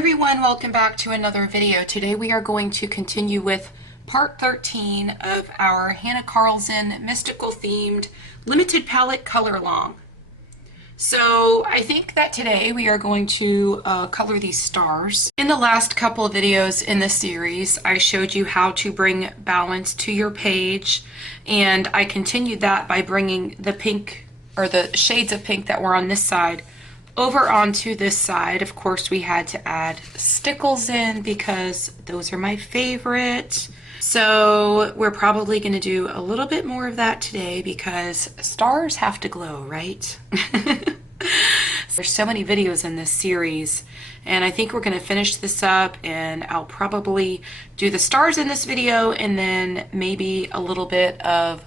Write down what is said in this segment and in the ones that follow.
everyone, welcome back to another video. Today we are going to continue with part 13 of our Hanna Karlzon mystical themed limited palette color along. So I think that today we are going to color these stars. In the last couple of videos in the series, I showed you how to bring balance to your page, and I continued that by bringing the pink, or the shades of pink that were on this side, over onto this side. Of course, we had to add Stickles in because those are my favorite. So we're probably going to do a little bit more of that today because stars have to glow, right? There's so many videos in this series, and I think we're going to finish this up, and I'll probably do the stars in this video and then maybe a little bit of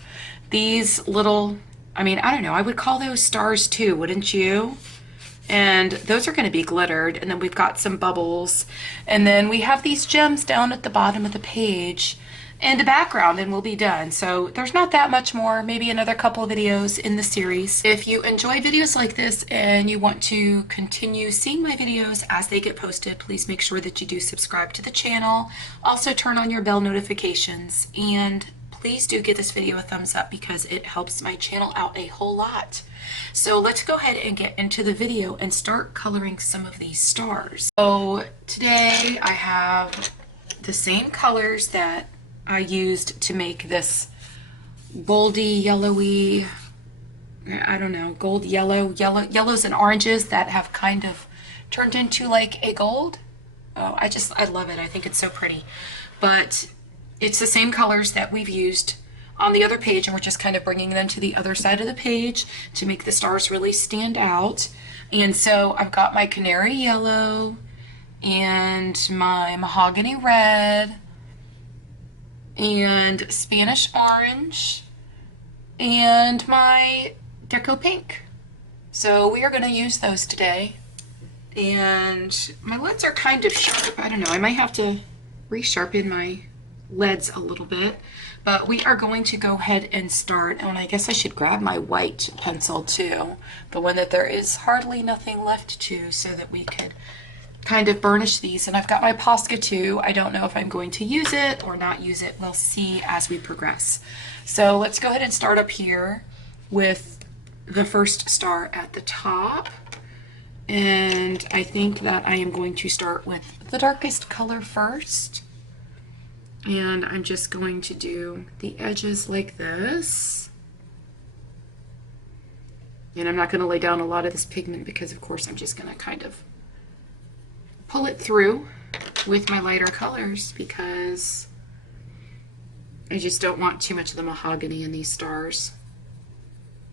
these little, I don't know, I would call those stars too, wouldn't you? And those are going to be glittered, and then we've got some bubbles, and then we have these gems down at the bottom of the page and a background, and we'll be done. So there's not that much more, maybe another couple of videos in the series. If you enjoy videos like this and you want to continue seeing my videos as they get posted, please make sure that you do subscribe to the channel. Also turn on your bell notifications, and please do give this video a thumbs up because it helps my channel out a whole lot. So let's go ahead and get into the video and start coloring some of these stars. So today I have the same colors that I used to make this goldy, yellowy, I don't know, gold, yellows and oranges that have kind of turned into like a gold. Oh, I love it. I think it's so pretty. But it's the same colors that we've used on the other page, and we're just kind of bringing them to the other side of the page to make the stars really stand out. And so I've got my canary yellow and my mahogany red and Spanish orange and my deco pink. So we are going to use those today. And my leads are kind of sharp. I don't know, I might have to resharpen my leads a little bit, but we are going to go ahead and start. And I guess I should grab my white pencil too, the one that there is hardly nothing left to, so that we could kind of burnish these. And I've got my Posca too. I don't know if I'm going to use it or not use it. We'll see as we progress. So let's go ahead and start up here with the first star at the top. And I think that I am going to start with the darkest color first. And I'm just going to do the edges like this. And I'm not going to lay down a lot of this pigment because, of course, I'm just going to kind of pull it through with my lighter colors because I just don't want too much of the mahogany in these stars.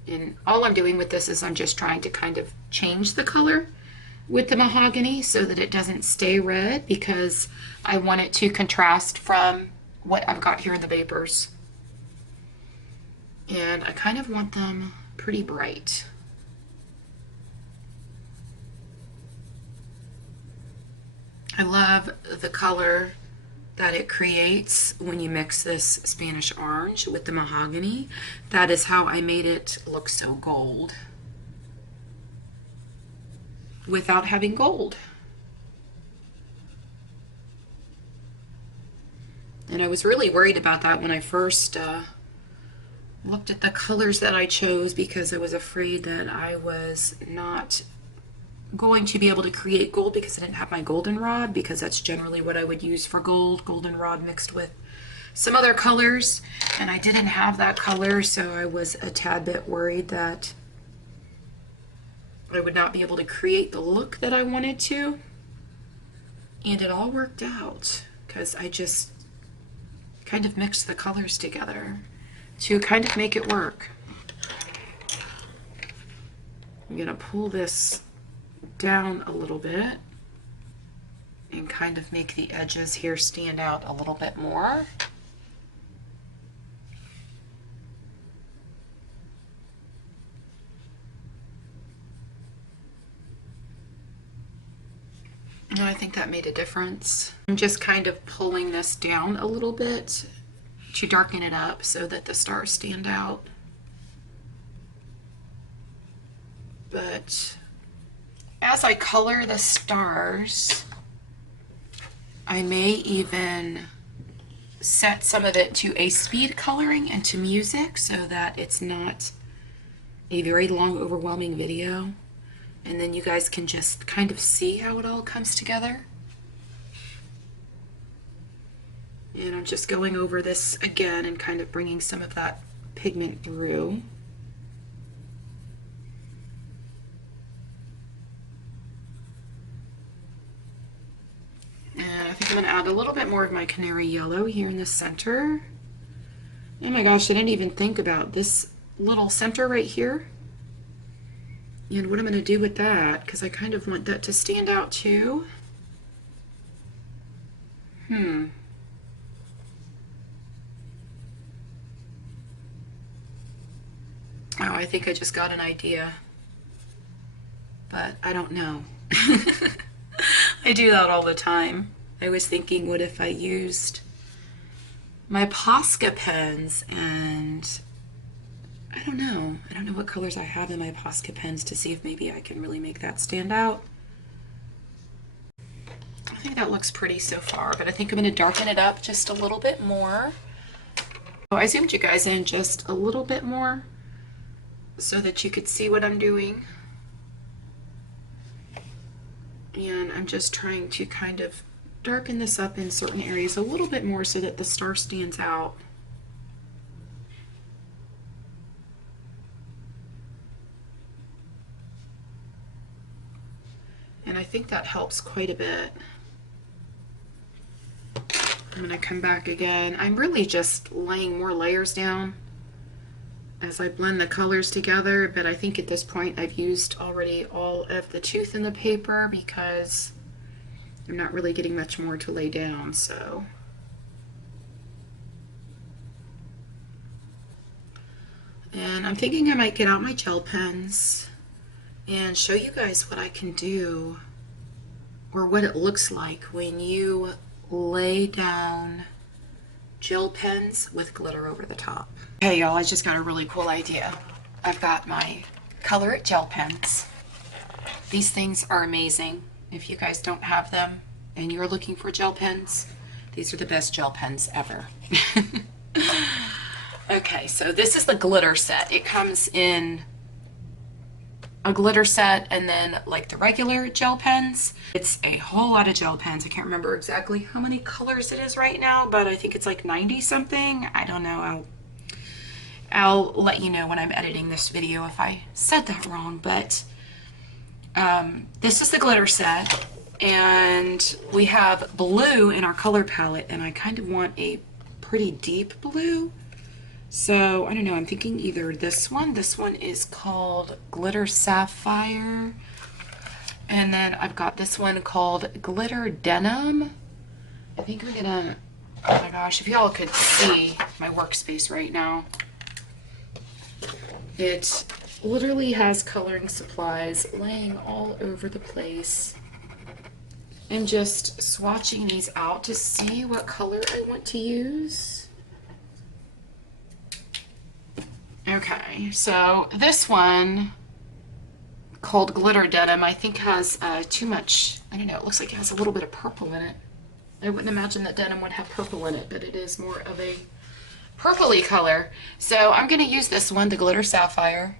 And all I'm doing with this is I'm just trying to kind of change the color with the mahogany so that it doesn't stay red, because I want it to contrast from what I've got here in the vapors. And I kind of want them pretty bright. I love the color that it creates when you mix this Spanish orange with the mahogany. That is how I made it look so gold without having gold. And I was really worried about that when I first looked at the colors that I chose, because I was afraid that I was not going to be able to create gold because I didn't have my goldenrod, because that's generally what I would use for gold, goldenrod mixed with some other colors, and I didn't have that color, so I was a tad bit worried that I would not be able to create the look that I wanted to. And it all worked out because I just kind of mixed the colors together to kind of make it work. I'm gonna pull this down a little bit and kind of make the edges here stand out a little bit more. And I think that made a difference. I'm just kind of pulling this down a little bit to darken it up so that the stars stand out. But as I color the stars, I may even set some of it to a speed coloring and to music so that it's not a very long, overwhelming video. And then you guys can just kind of see how it all comes together. And I'm just going over this again and kind of bringing some of that pigment through. And I think I'm going to add a little bit more of my canary yellow here in the center. Oh my gosh, I didn't even think about this little center right here. And what I'm going to do with that, because I kind of want that to stand out too. Oh, I think I just got an idea, but I don't know. I do that all the time. I was thinking, what if I used my Posca pens and I don't know what colors I have in my Posca pens to see if maybe I can really make that stand out. I think that looks pretty so far, but I think I'm going to darken it up just a little bit more. So I zoomed you guys in just a little bit more so that you could see what I'm doing. And I'm just trying to kind of darken this up in certain areas a little bit more so that the star stands out. And I think that helps quite a bit. I'm going to come back again. I'm really just laying more layers down as I blend the colors together, but I think at this point I've used already all of the tooth in the paper because I'm not really getting much more to lay down. So and I'm thinking I might get out my gel pens and show you guys what I can do, or what it looks like when you lay down gel pens with glitter over the top. Hey y'all, I just got a really cool idea. I've got my Color It gel pens. These things are amazing. If you guys don't have them and you're looking for gel pens, these are the best gel pens ever. Okay, so this is the glitter set. It comes in a glitter set and then like the regular gel pens. It's a whole lot of gel pens. I can't remember exactly how many colors it is right now, but I think it's like 90 something. I don't know. I'll let you know when I'm editing this video if I said that wrong, but this is the glitter set, and we have blue in our color palette, and I kind of want a pretty deep blue. So I don't know, I'm thinking either this one is called Glitter Sapphire, and then I've got this one called Glitter Denim. I think I'm gonna, oh my gosh, if y'all could see my workspace right now. It literally has coloring supplies laying all over the place. I'm just swatching these out to see what color I want to use. Okay, so this one called Glitter Denim I think has too much, I don't know, it looks like it has a little bit of purple in it. I wouldn't imagine that denim would have purple in it, but it is more of a purpley color. So I'm going to use this one, the Glitter Sapphire.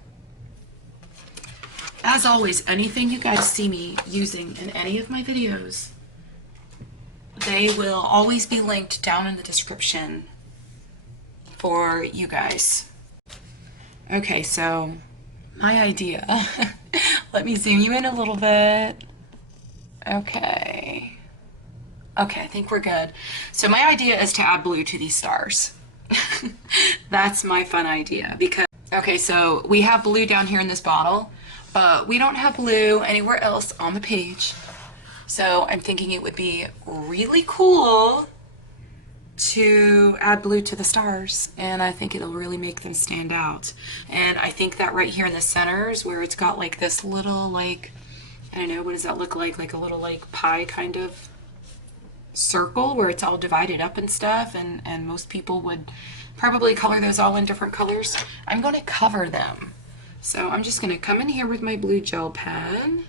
As always, anything you guys see me using in any of my videos, they will always be linked down in the description for you guys. Okay, so my idea, let me zoom you in a little bit. Okay, I think we're good. So my idea is to add blue to these stars. That's my fun idea because, okay, so we have blue down here in this bottle, but we don't have blue anywhere else on the page. So I'm thinking it would be really cool to add blue to the stars, and I think it'll really make them stand out. And I think that right here in the centers where it's got like this little, like, I don't know, what does that look like? Like a little like pie kind of circle where it's all divided up and stuff, and most people would probably color those all in different colors. I'm going to cover them. So I'm just going to come in here with my blue gel pen.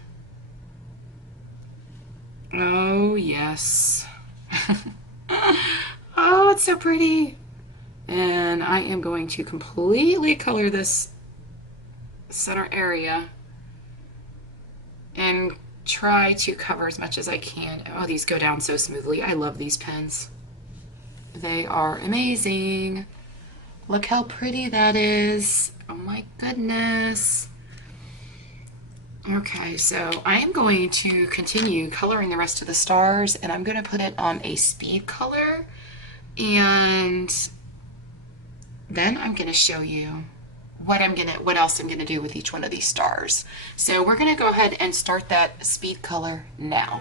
Oh yes. Oh, it's so pretty. And I am going to completely color this center area and try to cover as much as I can. Oh, these go down so smoothly. I love these pens. They are amazing. Look how pretty that is. Oh my goodness. Okay, so I am going to continue coloring the rest of the stars, and I'm going to put it on a speed color, and then I'm going to show you what else I'm going to do with each one of these stars. So we're going to go ahead and start that speed color now.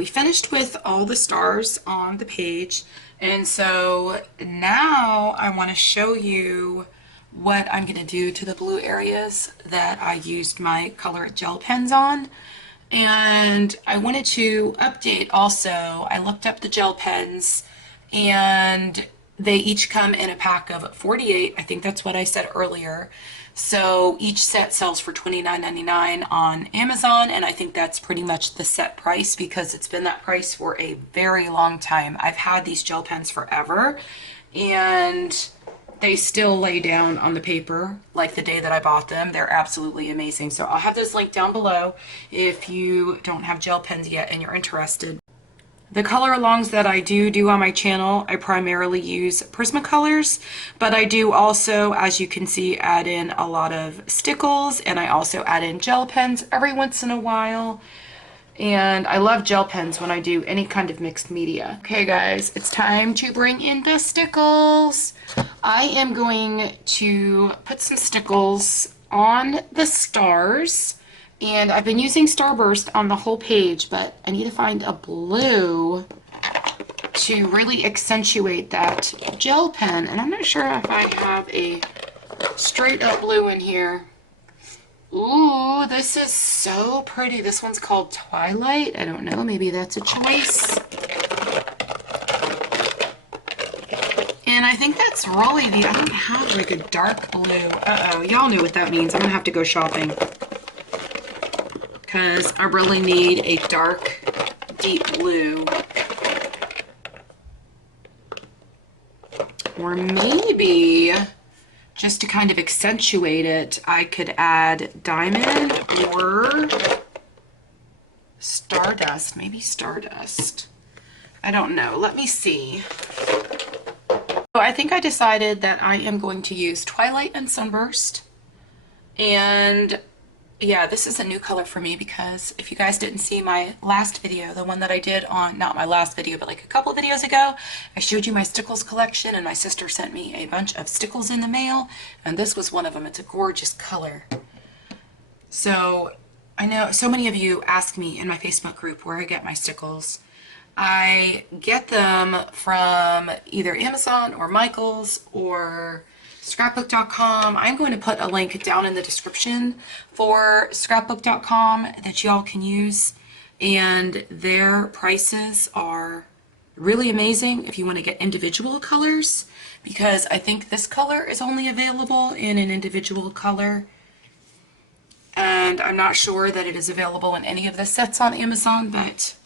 we finished with all the stars on the page, and so now I want to show you what I'm going to do to the blue areas that I used my color gel pens on. And I wanted to update also. I looked up the gel pens, and they each come in a pack of 48. I think that's what I said earlier. So each set sells for $29.99 on Amazon, and I think that's pretty much the set price because it's been that price for a very long time. I've had these gel pens forever, and they still lay down on the paper like the day that I bought them. They're absolutely amazing. So I'll have those linked down below if you don't have gel pens yet and you're interested. The color alongs that I do on my channel, I primarily use Prismacolors, but I do also, as you can see, add in a lot of Stickles, and I also add in gel pens every once in a while. And I love gel pens when I do any kind of mixed media. Okay guys, it's time to bring in the Stickles. I am going to put some Stickles on the stars, and I've been using Starburst on the whole page, but I need to find a blue to really accentuate that gel pen, and I'm not sure if I have a straight up blue in here. Ooh, this is so pretty. This one's called Twilight. I don't know, maybe that's a choice. And I think that's really I don't have like a dark blue. Uh-oh, y'all know what that means. I'm gonna have to go shopping, because I really need a dark, deep blue. Or maybe, just to kind of accentuate it, I could add diamond or stardust. Maybe stardust. I don't know. Let me see. So I think I decided that I am going to use Twilight and Sunburst. And yeah, this is a new color for me because if you guys didn't see my last video, the one that I did on, not my last video, but like a couple videos ago, I showed you my Stickles collection, and my sister sent me a bunch of Stickles in the mail, and this was one of them. It's a gorgeous color. So I know so many of you ask me in my Facebook group where I get my Stickles. I get them from either Amazon or Michael's or scrapbook.com. I'm going to put a link down in the description for scrapbook.com that y'all can use, and their prices are really amazing if you want to get individual colors, because I think this color is only available in an individual color, and I'm not sure that it is available in any of the sets on Amazon, but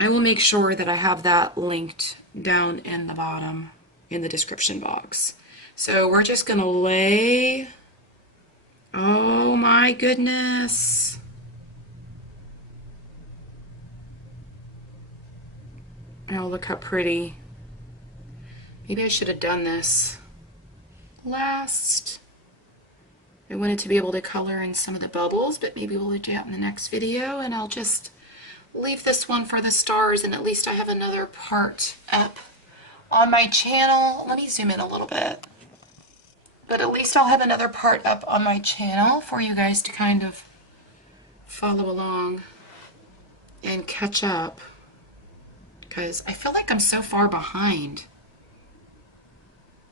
I will make sure that I have that linked down in the bottom in the description box. So we're just gonna lay, oh my goodness. Oh, look how pretty. Maybe I should have done this last. I wanted to be able to color in some of the bubbles, but maybe we'll do that in the next video, and I'll just leave this one for the stars, and at least I have another part up on my channel. Let me zoom in a little bit. But at least I'll have another part up on my channel for you guys to kind of follow along and catch up, because I feel like I'm so far behind.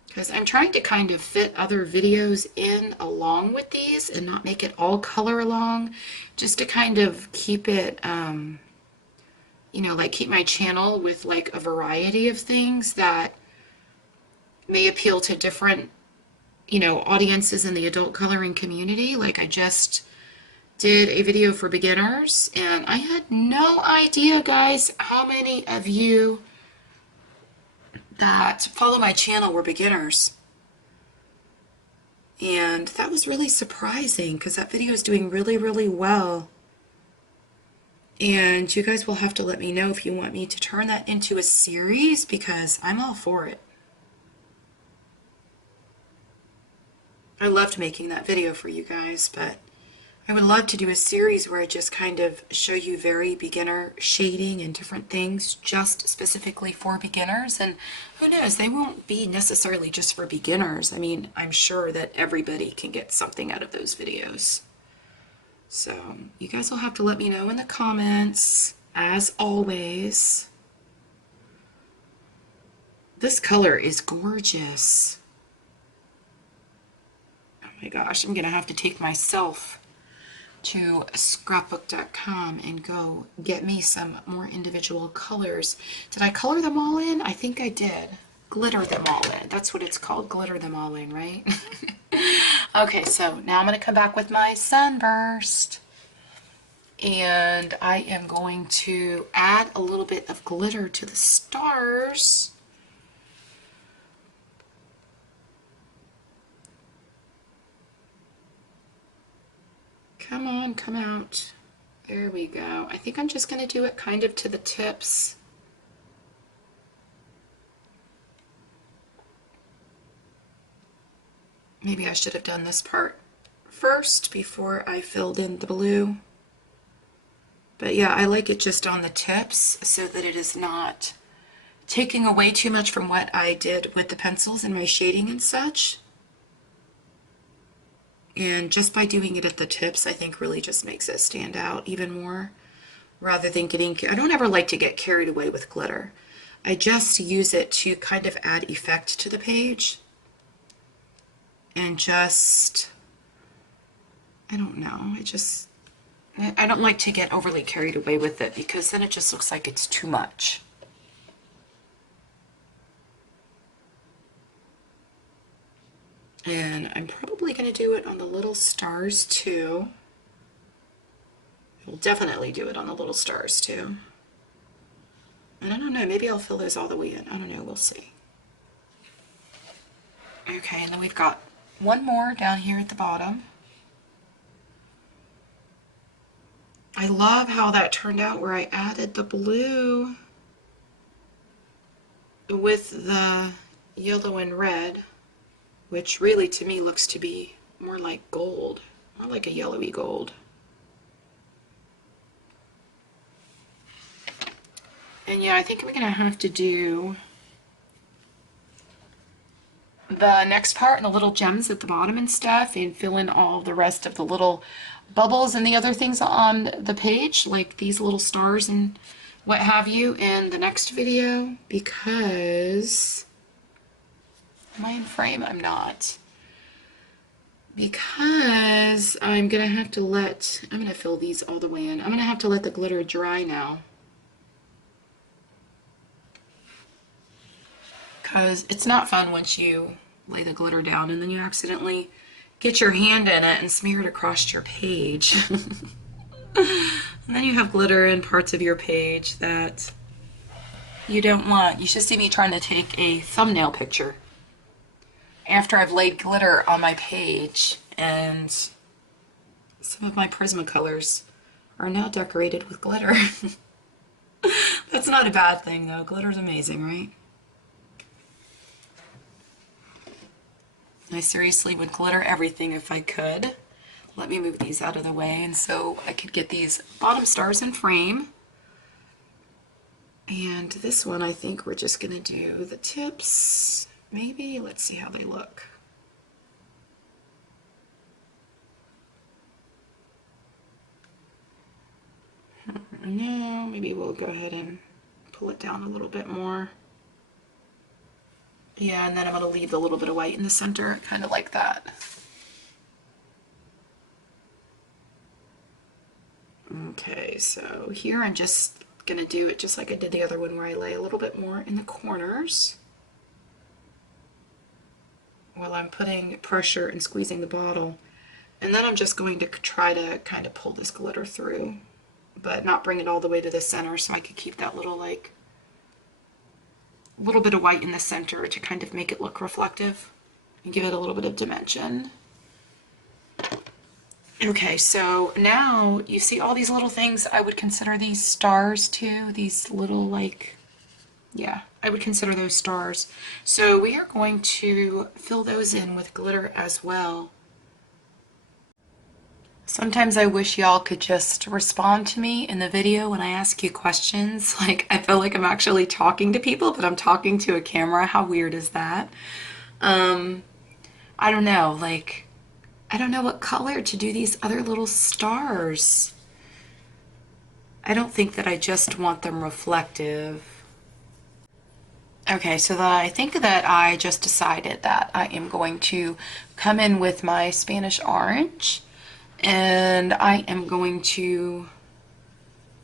Because I'm trying to kind of fit other videos in along with these and not make it all color along, just to kind of keep it you know, like keep my channel with like a variety of things that may appeal to different, you know, audiences in the adult coloring community. Like I just did a video for beginners, and I had no idea, guys, how many of you that follow my channel were beginners. And that was really surprising because that video is doing really, really well. And you guys will have to let me know if you want me to turn that into a series, because I'm all for it. I loved making that video for you guys, but I would love to do a series where I just kind of show you very beginner shading and different things just specifically for beginners. And who knows, they won't be necessarily just for beginners. I mean, I'm sure that everybody can get something out of those videos. So you guys will have to let me know in the comments, as always. This color is gorgeous. Oh my gosh, I'm gonna have to take myself to scrapbook.com and go get me some more individual colors. Did I color them all in? I think I did. Glitter them all in. That's what it's called, glitter them all in, right? Okay, so now I'm going to come back with my sunburst. And I am going to add a little bit of glitter to the stars. Come on, come out. There we go. I think I'm just going to do it kind of to the tips. Maybe I should have done this part first before I filled in the blue. But yeah, I like it just on the tips so that it is not taking away too much from what I did with the pencils and my shading and such. And just by doing it at the tips, I think really just makes it stand out even more, rather than I don't ever like to get carried away with glitter. I just use it to kind of add effect to the page. And just, I don't know, I don't like to get overly carried away with it because then it just looks like it's too much. And I'm probably going to do it on the little stars too. We'll definitely do it on the little stars too. And I don't know, maybe I'll fill those all the way in. I don't know, we'll see. Okay, and then we've got one more down here at the bottom. I love how that turned out where I added the blue with the yellow and red, which really to me looks to be more like gold, more like a yellowy gold. And yeah, I think we're gonna have to do the next part and the little gems at the bottom and stuff and fill in all the rest of the little bubbles and the other things on the page, like these little stars and what have you, in the next video, because am I in frame? I'm not. Because I'm gonna have to I'm gonna fill these all the way in. I'm gonna have to let the glitter dry now. Because it's not fun once you lay the glitter down and then you accidentally get your hand in it and smear it across your page. And then you have glitter in parts of your page that you don't want. You should see me trying to take a thumbnail picture after I've laid glitter on my page, and some of my Prismacolors are now decorated with glitter. That's not a bad thing though. Glitter's amazing, right? I seriously would glitter everything if I could. Let me move these out of the way, and so I could get these bottom stars in frame. And this one, I think we're just gonna do the tips. Maybe, let's see how they look. No, maybe we'll go ahead and pull it down a little bit more. Yeah, and then I'm gonna leave a little bit of white in the center, kind of like that. Okay, so here I'm just gonna do it just like I did the other one, where I lay a little bit more in the corners while I'm putting pressure and squeezing the bottle. And then I'm just going to try to kind of pull this glitter through, but not bring it all the way to the center, so I could keep that little bit of white in the center to kind of make it look reflective and give it a little bit of dimension. Okay, so now you see all these little things. I would consider these stars too. These little yeah, I would consider those stars. So we are going to fill those in with glitter as well. Sometimes I wish y'all could just respond to me in the video when I ask you questions. Like, I feel like I'm actually talking to people, but I'm talking to a camera. How weird is that? I don't know, like, I don't know what color to do these other little stars. I don't think that I just want them reflective. Okay, so I think that I just decided that I am going to come in with my Spanish orange, and I am going to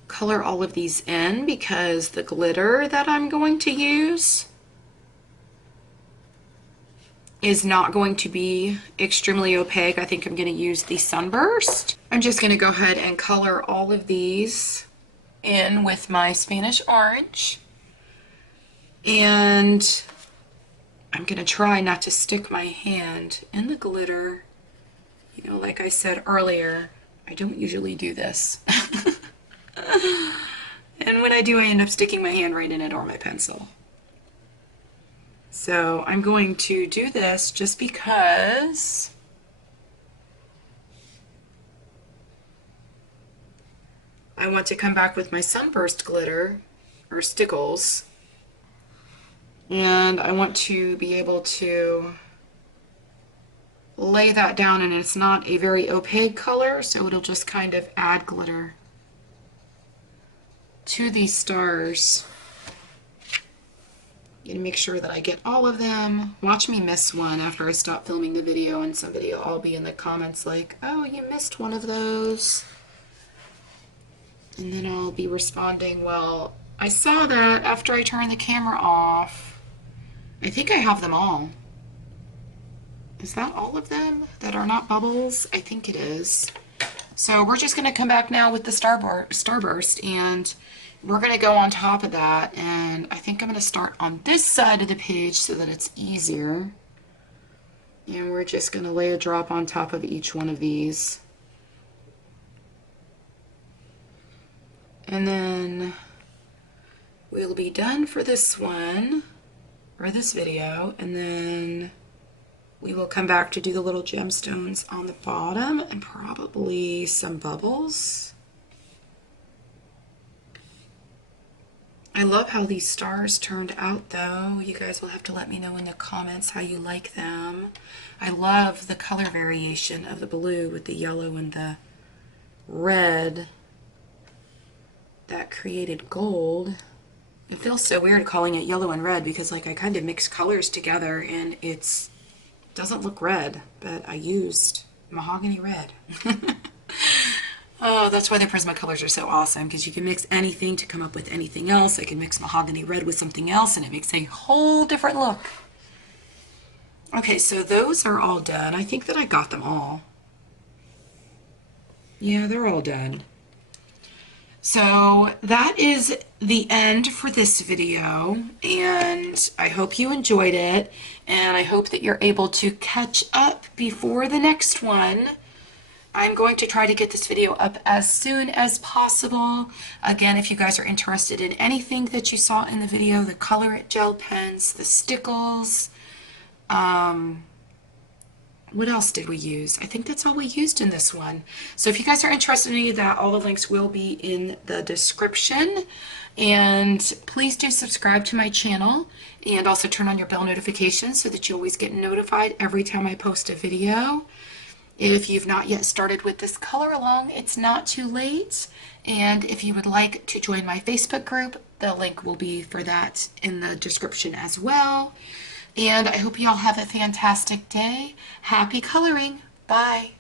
color all of these in because the glitter that I'm going to use is not going to be extremely opaque. I think I'm going to use the Sunburst. I'm just going to go ahead and color all of these in with my Spanish orange. And I'm going to try not to stick my hand in the glitter. You know, like I said earlier, I don't usually do this. And when I do, I end up sticking my hand right in it or my pencil. So I'm going to do this just because I want to come back with my Sunburst glitter, or Stickles, and I want to be able to lay that down, and it's not a very opaque color, so it'll just kind of add glitter to these stars. I'm gonna make sure that I get all of them. Watch me miss one after I stop filming the video, and somebody will all be in the comments like, oh, you missed one of those. And then I'll be responding, well, I saw that after I turned the camera off. I think I have them all. Is that all of them that are not bubbles? I think it is. So we're just going to come back now with the Starburst, and we're going to go on top of that, and I think I'm going to start on this side of the page so that it's easier. And we're just going to lay a drop on top of each one of these. And then we'll be done for this one, or this video, and then we will come back to do the little gemstones on the bottom and probably some bubbles. I love how these stars turned out though. You guys will have to let me know in the comments how you like them. I love the color variation of the blue with the yellow and the red that created gold. It feels so weird calling it yellow and red because like I kind of mixed colors together and it doesn't look red, but I used mahogany red. Oh, that's why the Prismacolors are so awesome, because you can mix anything to come up with anything else. I can mix mahogany red with something else and it makes a whole different look. Okay, so those are all done. I think that I got them all. Yeah, they're all done. So that is the end for this video, and I hope you enjoyed it, and I hope that you're able to catch up before the next one. I'm going to try to get this video up as soon as possible. Again, if you guys are interested in anything that you saw in the video, the Color It gel pens, the Stickles, what else did we use? I think that's all we used in this one. So if you guys are interested in any of that, all the links will be in the description. And please do subscribe to my channel and also turn on your bell notifications so that you always get notified every time I post a video. If you've not yet started with this color along, it's not too late. And if you would like to join my Facebook group, the link will be for that in the description as well. And I hope you all have a fantastic day. Happy coloring. Bye.